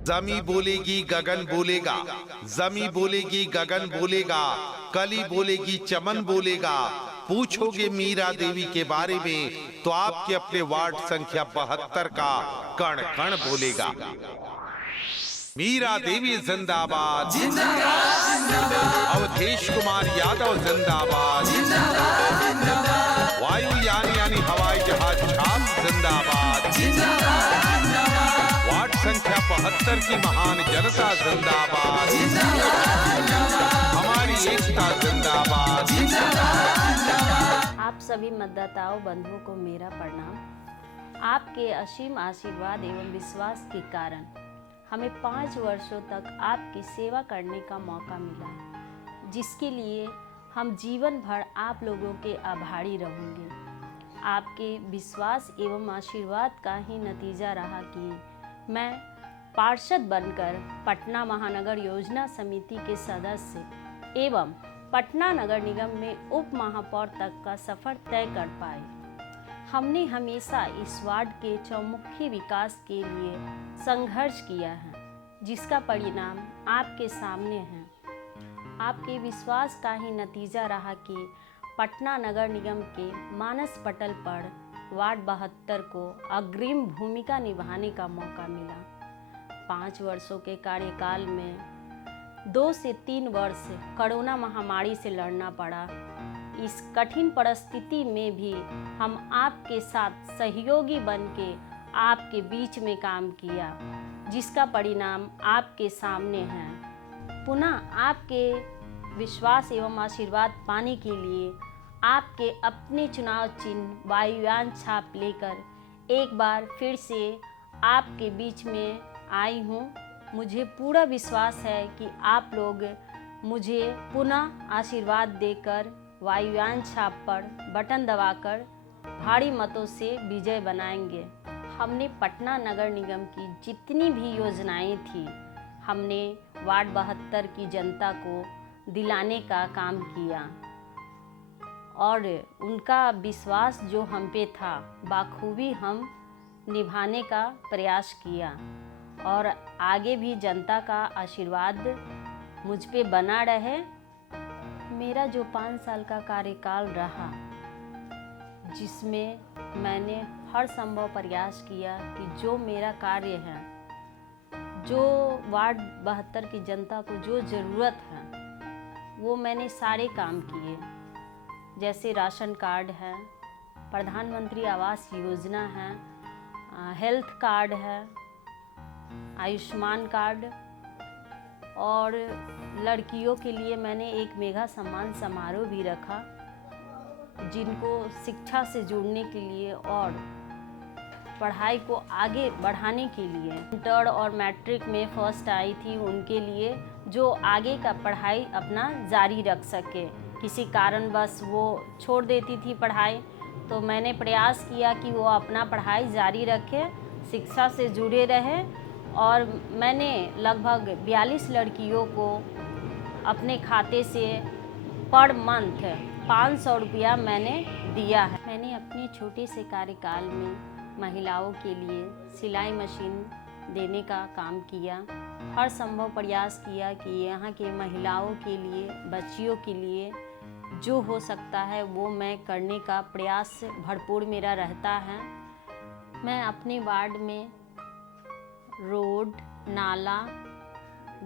जमी बोलेगी गगन बोलेगा, जमी बोलेगी गगन बोलेगा, कली बोलेगी चमन बोलेगा। पूछोगे मीरा देवी के बारे में तो आपके अपने वार्ड संख्या 72 का कण कण बोलेगा। मीरा देवी जिंदाबाद, अवधेश कुमार यादव जिंदाबाद, वायुयान यानी हवाई जहाज छाप जिंदाबाद, वार्ड संख्या 72 की महान जनता जिंदाबाद, हमारी एकता जिंदाबाद। आप सभी मतदाताओं बंधुओं को मेरा प्रणाम। आपके असीम आशीर्वाद एवं विश्वास के कारण हमें 5 वर्षों तक आपकी सेवा करने का मौका मिला, जिसके लिए हम जीवन भर आप लोगों के आभारी रहेंगे। आपके विश्वास एवं आशीर्वाद का ही नतीजा रहा कि मैं पार्षद बनकर पटना महानगर योजना समिति के सदस्य एवं पटना नगर निगम में उप महापौर तक का सफर तय कर पाए। हमने हमेशा इस वार्ड के चौमुखी विकास के लिए संघर्ष किया है, जिसका परिणाम आपके सामने है। आपके विश्वास का ही नतीजा रहा कि पटना नगर निगम के मानस पटल पर वार्ड 72 को अग्रिम भूमिका निभाने का मौका मिला। 5 वर्षों के कार्यकाल में 2 से 3 वर्ष कोरोना महामारी से लड़ना पड़ा। इस कठिन परिस्थिति में भी हम आपके साथ सहयोगी बन के आपके बीच में काम किया, जिसका परिणाम आपके सामने है। पुनः आपके विश्वास एवं आशीर्वाद पाने के लिए आपके अपने चुनाव चिन्ह वायुयान छाप लेकर एक बार फिर से आपके बीच में आई हूँ। मुझे पूरा विश्वास है कि आप लोग मुझे पुनः आशीर्वाद देकर वायुयान छाप पर बटन दबाकर भारी मतों से विजय बनाएंगे। हमने पटना नगर निगम की जितनी भी योजनाएं थी, हमने वार्ड 72 की जनता को दिलाने का काम किया और उनका विश्वास जो हम पे था बाखूबी हम निभाने का प्रयास किया और आगे भी जनता का आशीर्वाद मुझ पे बना रहे। मेरा जो 5 साल का कार्यकाल रहा, जिसमें मैंने हर संभव प्रयास किया कि जो मेरा कार्य है, जो वार्ड 72 की जनता को जो ज़रूरत है, वो मैंने सारे काम किए। जैसे राशन कार्ड है, प्रधानमंत्री आवास योजना है, हेल्थ कार्ड है, आयुष्मान कार्ड, और लड़कियों के लिए मैंने एक मेगा सम्मान समारोह भी रखा, जिनको शिक्षा से जुड़ने के लिए और पढ़ाई को आगे बढ़ाने के लिए। इंटर और मैट्रिक में फर्स्ट आई थी, उनके लिए जो आगे का पढ़ाई अपना जारी रख सके। किसी कारणवश वो छोड़ देती थी पढ़ाई, तो मैंने प्रयास किया कि वो अपना पढ़ाई जारी रखे, शिक्षा से जुड़े रहे, और मैंने लगभग 42 लड़कियों को अपने खाते से पर मंथ 500 रुपया मैंने दिया है। मैंने अपने छोटे से कार्यकाल में महिलाओं के लिए सिलाई मशीन देने का काम किया। हर संभव प्रयास किया कि यहाँ के महिलाओं के लिए, बच्चियों के लिए जो हो सकता है वो मैं करने का प्रयास भरपूर मेरा रहता है। मैं अपने वार्ड में रोड, नाला,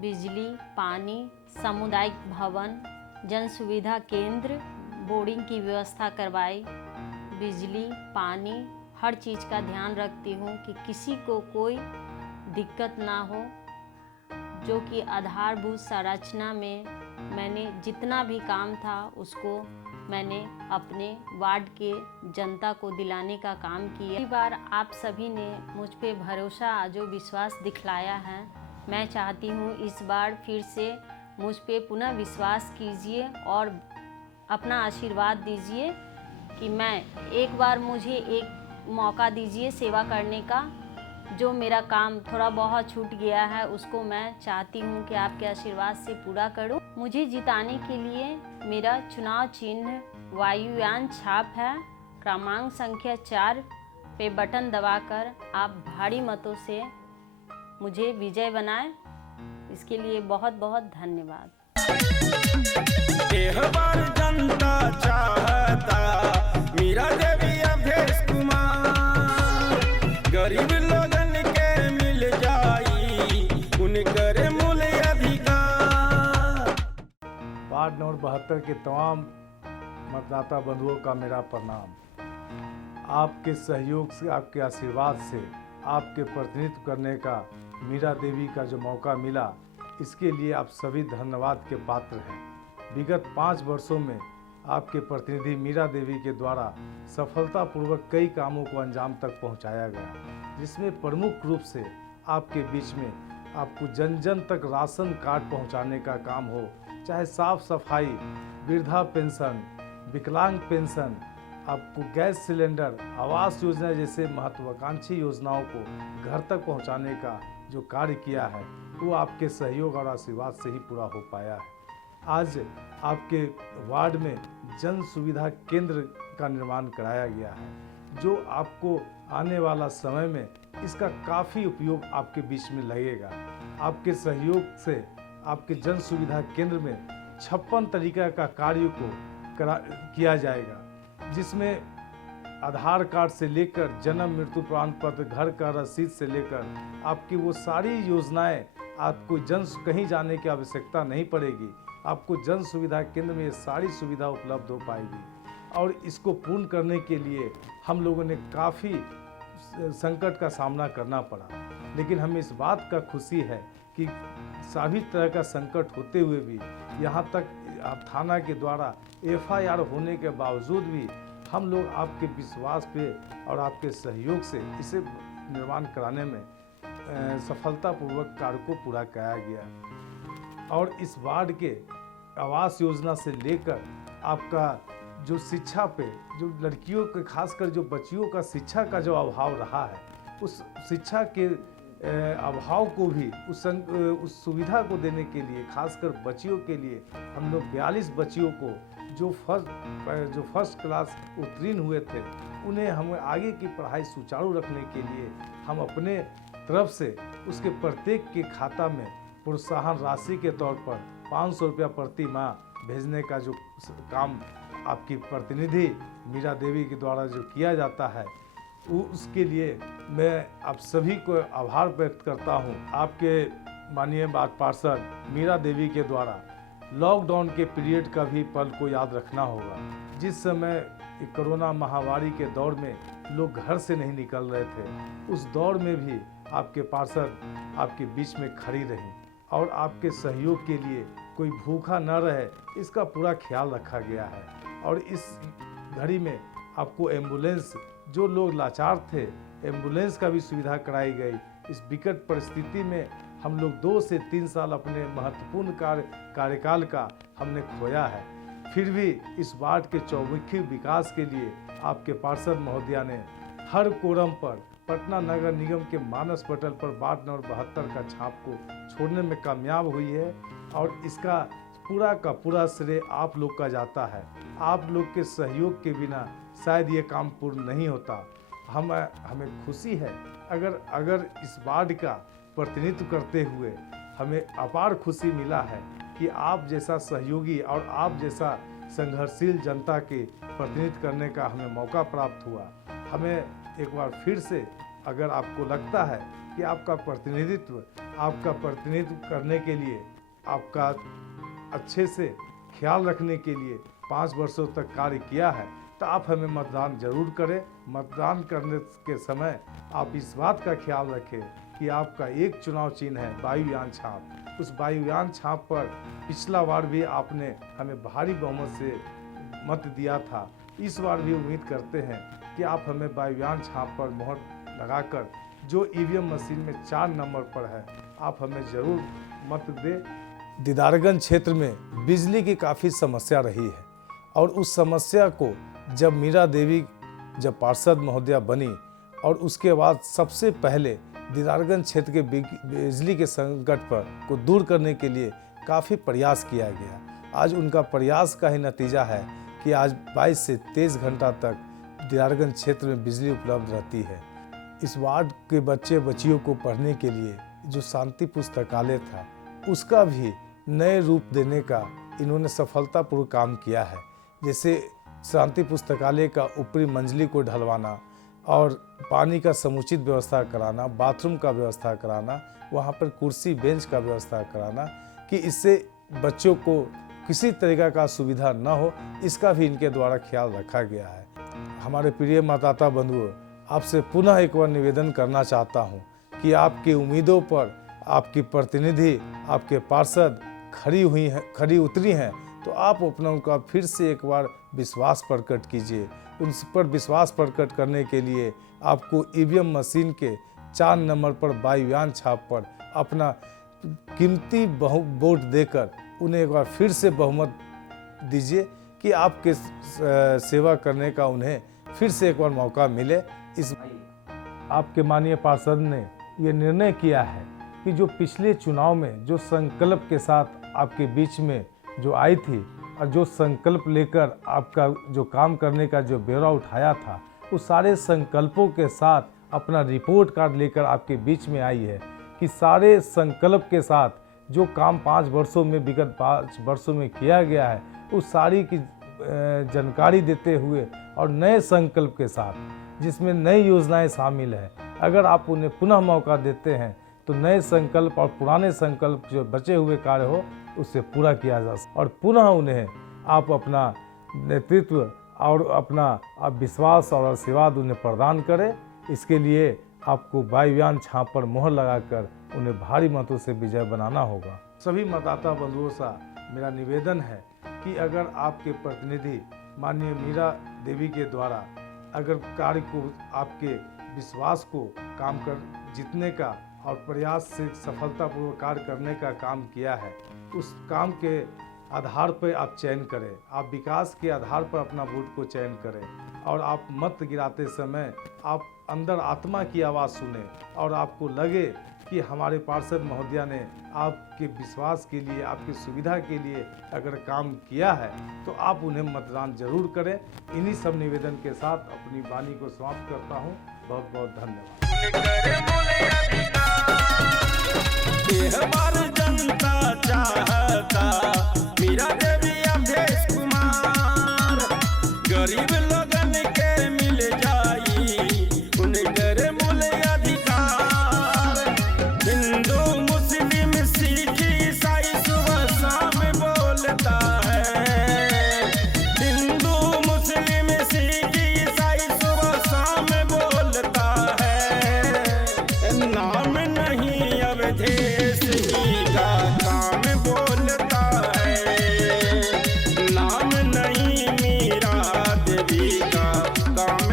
बिजली, पानी, सामुदायिक भवन, जन सुविधा केंद्र, बोर्डिंग की व्यवस्था करवाई। बिजली, पानी, हर चीज़ का ध्यान रखती हूँ कि किसी को कोई दिक्कत ना हो। जो कि आधारभूत संरचना में मैंने जितना भी काम था उसको मैंने अपने वार्ड के जनता को दिलाने का काम किया। इस बार आप सभी ने मुझ पे भरोसा, जो विश्वास दिखलाया है, मैं चाहती हूँ इस बार फिर से मुझ पे पुनः विश्वास कीजिए और अपना आशीर्वाद दीजिए कि मैं एक बार मुझे एक मौका दीजिए सेवा करने का। जो मेरा काम थोड़ा बहुत छूट गया है उसको मैं चाहती हूँ कि आपके आशीर्वाद से पूरा करूँ। मुझे जिताने के लिए मेरा चुनाव चिन्ह वायुयान छाप है। क्रमांक संख्या 4 पे बटन दबाकर आप भारी मतों से मुझे विजय बनाए। इसके लिए बहुत बहुत धन्यवाद। एह बार जनता चाहता मीरा देवी अवधेश कुमार, गरीब लोगन के मिल जाई उनकर मूल अधिकार। वार्ड नंबर 72 के तमाम मतदाता बंधुओं का मेरा प्रणाम। आपके सहयोग से, आपके आशीर्वाद से, आपके प्रतिनिधित्व करने का मीरा देवी का जो मौका मिला, इसके लिए आप सभी धन्यवाद के पात्र हैं। विगत 5 वर्षों में आपके प्रतिनिधि मीरा देवी के द्वारा सफलतापूर्वक कई कामों को अंजाम तक पहुंचाया गया, जिसमें प्रमुख रूप से आपके बीच में आपको जन जन तक राशन कार्ड पहुंचाने का काम हो, चाहे साफ सफाई, वृद्धा पेंशन, विकलांग पेंशन, आपको गैस सिलेंडर, आवास योजना जैसे महत्वाकांक्षी योजनाओं को घर तक पहुंचाने का जो कार्य किया है, वो आपके सहयोग और आशीर्वाद से ही पूरा हो पाया है। आज आपके वार्ड में जन सुविधा केंद्र का निर्माण कराया गया है, जो आपको आने वाला समय में इसका काफ़ी उपयोग आपके बीच में लगेगा। आपके सहयोग से आपके जन सुविधा केंद्र में 56 तरीका का कार्य को किया जाएगा, जिसमें आधार कार्ड से लेकर जन्म मृत्यु प्रमाण पत्र, घर का रसीद से लेकर आपकी वो सारी योजनाएं, आपको कहीं जाने की आवश्यकता नहीं पड़ेगी। आपको जन सुविधा केंद्र में ये सारी सुविधा उपलब्ध हो पाएगी। और इसको पूर्ण करने के लिए हम लोगों ने काफ़ी संकट का सामना करना पड़ा, लेकिन हमें इस बात का खुशी है कि सभी तरह का संकट होते हुए भी यहाँ तक थाना के द्वारा FIR होने के बावजूद भी हम लोग आपके विश्वास पे और आपके सहयोग से इसे निर्माण कराने में सफलतापूर्वक कार्य को पूरा कराया गया। और इस वार्ड के आवास योजना से लेकर आपका जो शिक्षा पे, जो लड़कियों के खासकर जो बच्चियों का शिक्षा का जो अभाव रहा है, उस शिक्षा के अभाव को भी उस सुविधा को देने के लिए, खासकर बच्चियों के लिए हम लोग 42 बच्चियों को जो फर्स्ट क्लास उत्तीर्ण हुए थे, उन्हें हम आगे की पढ़ाई सुचारू रखने के लिए हम अपने तरफ से उसके प्रत्येक के खाता में प्रोत्साहन राशि के तौर पर 500 रुपया प्रति माह भेजने का जो काम आपकी प्रतिनिधि मीरा देवी के द्वारा जो किया जाता है, उसके लिए मैं आप सभी को आभार व्यक्त करता हूं। आपके माननीय वार्ड पार्षद मीरा देवी के द्वारा लॉकडाउन के पीरियड का भी पल को याद रखना होगा, जिस समय कोरोना महामारी के दौर में लोग घर से नहीं निकल रहे थे, उस दौर में भी आपके पार्षद आपके बीच में खड़ी रही और आपके सहयोग के लिए कोई भूखा न रहे, इसका पूरा ख्याल रखा गया है। और इस घड़ी में आपको एम्बुलेंस, जो लोग लाचार थे, एम्बुलेंस का भी सुविधा कराई गई। इस विकट परिस्थिति में हम लोग 2 से 3 साल अपने महत्वपूर्ण कार्यकाल का हमने खोया है, फिर भी इस वार्ड के चौमुखी विकास के लिए आपके पार्षद महोदया ने हर कोरम पर पटना नगर निगम के मानस पटल पर वार्ड नंबर 72 का छाप को छोड़ने में कामयाब हुई है। और इसका पूरा का पूरा श्रेय आप लोग का जाता है। आप लोग के सहयोग के बिना शायद ये काम पूर्ण नहीं होता। हमें खुशी है अगर इस वार्ड का प्रतिनिधित्व करते हुए हमें अपार खुशी मिला है कि आप जैसा सहयोगी और आप जैसा संघर्षशील जनता के प्रतिनिधित्व करने का हमें मौका प्राप्त हुआ। हमें एक बार फिर से, अगर आपको लगता है कि आपका प्रतिनिधित्व करने के लिए, आपका अच्छे से ख्याल रखने के लिए 5 वर्षों तक कार्य किया है, तो आप हमें मतदान जरूर करें। मतदान करने के समय आप इस बात का ख्याल रखें कि आपका एक चुनाव चिन्ह है वायुयान छाप। उस वायुयान छाप पर पिछला बार भी आपने हमें भारी बहुमत से मत दिया था। इस बार भी उम्मीद करते हैं कि आप हमें वायुयान छाप पर मोहर लगाकर, जो EVM मशीन में 4 नंबर पर है, आप हमें ज़रूर मत दें। दीदारगंज क्षेत्र में बिजली की काफ़ी समस्या रही है और उस समस्या को जब मीरा देवी पार्षद महोदया बनी और उसके बाद सबसे पहले दीदारगंज क्षेत्र के बिजली के संकट को दूर करने के लिए काफ़ी प्रयास किया गया। आज उनका प्रयास का ही नतीजा है कि आज 22 से 23 घंटा तक दीदारगंज क्षेत्र में बिजली उपलब्ध रहती है। इस वार्ड के बच्चे बच्चियों को पढ़ने के लिए जो शांति पुस्तकालय था उसका भी नए रूप देने का इन्होंने सफलतापूर्वक काम किया है। जैसे शांति पुस्तकालय का ऊपरी मंजिली को ढलवाना और पानी का समुचित व्यवस्था कराना, बाथरूम का व्यवस्था कराना, वहाँ पर कुर्सी बेंच का व्यवस्था कराना कि इससे बच्चों को किसी तरीका का सुविधा न हो, इसका भी इनके द्वारा ख्याल रखा गया है। हमारे प्रिय मतदाता बंधुओं, आपसे पुनः एक बार निवेदन करना चाहता हूँ कि आपकी उम्मीदों पर आपकी प्रतिनिधि, आपके पार्षद खरी उतरी हैं, तो आप अपना उनका फिर से एक बार विश्वास प्रकट कीजिए। उन पर विश्वास प्रकट करने के लिए आपको ईवीएम मशीन के 4 नंबर पर वायुयान छाप पर अपना कीमती वोट देकर उन्हें एक बार फिर से बहुमत दीजिए कि आपके सेवा करने का उन्हें फिर से एक बार मौका मिले। इस आपके माननीय पार्षद ने ये निर्णय किया है कि जो पिछले चुनाव में जो संकल्प के साथ आपके बीच में जो आई थी और जो संकल्प लेकर आपका जो काम करने का जो ब्यौरा उठाया था, उस सारे संकल्पों के साथ अपना रिपोर्ट कार्ड लेकर आपके बीच में आई है कि सारे संकल्प के साथ जो काम 5 वर्षों में, विगत 5 वर्षों में किया गया है, उस सारी की जानकारी देते हुए और नए संकल्प के साथ जिसमें नई योजनाएं शामिल है, अगर आप उन्हें पुनः मौका देते हैं तो नए संकल्प और पुराने संकल्प जो बचे हुए कार्य हो उससे पूरा किया जा सकता और पुनः उन्हें आप अपना नेतृत्व और अपना विश्वास और आशीर्वाद उन्हें प्रदान करें। इसके लिए आपको वायुयान छाप पर मोहर लगाकर उन्हें भारी मतों से विजय बनाना होगा। सभी मतदाता बंधुओं से मेरा निवेदन है कि अगर आपके प्रतिनिधि माननीय मीरा देवी के द्वारा अगर कार्य को, आपके विश्वास को काम कर जीतने का और प्रयास से सफलतापूर्वक कार्य करने का काम किया है, उस काम के आधार पर आप चयन करें, आप विकास के आधार पर अपना वोट को चयन करें और आप मत गिराते समय आप अंदर आत्मा की आवाज़ सुने और आपको लगे कि हमारे पार्षद महोदया ने आपके विश्वास के लिए, आपकी सुविधा के लिए अगर काम किया है तो आप उन्हें मतदान जरूर करें। इन्हीं सब निवेदन के साथ अपनी वाणी को समाप्त करता हूँ। बहुत बहुत ये हमारी जनता चाहता मीरा देवी अवधेश कुमार, गरीब लोगन के मिल जाई उनकर मूल अधिकार। हिंदू मुस्लिम सिख ईसाई सुबह शाम बोलता है, हिंदू मुस्लिम सिख ईसाई सुबह शाम बोलता है। नाम नहीं अवधेश का काम बोलता है, नाम नहीं मीरा देवी का काम